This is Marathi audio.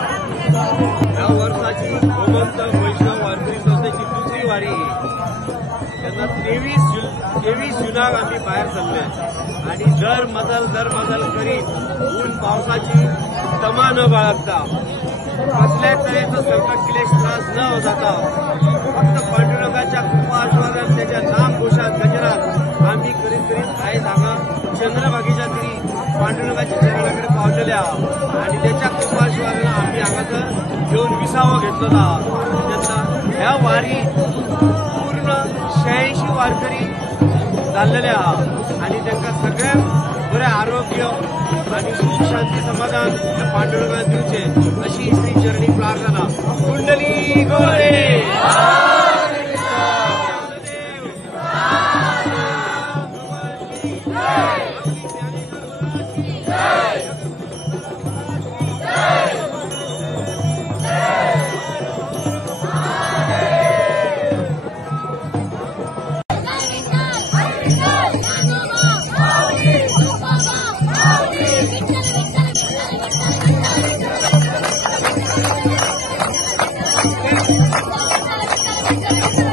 या वर्षाची गोमंत वैष्णव वारकरी संस्थेची दुसरी वारी त्यांना 23 जुनाक आम्ही बाहेर चालले आणि दर मजल करीत ऊन पावसाची तमा न बाळगता कसल्याच तऱ्हेचं संकट क्लेश त्रास न जाता फक्त पांडुरंगाच्या कृपा आशीर्वादात त्याच्या नामघोषात गजरात आम्ही करीत आहेत हांगा चंद्रभागेच्या तरी पांडुरंगाच्या चरणाकडे पावलेले आहोत आणि त्याच्या कृपा आशीर्वादानं आम्ही हांगासर घेऊन विसावो घेतलेला तेन्ना ह्या वारी पूर्ण 86 वारकरी जाल्लेले आहा आणि तांकां सगळ्यांक बरें आरोग्य आणि सुख शांती समाधान पांडुरंगान दिवचे अशी श्री चरणी प्रार्थना कुंडली गोरे Thank you.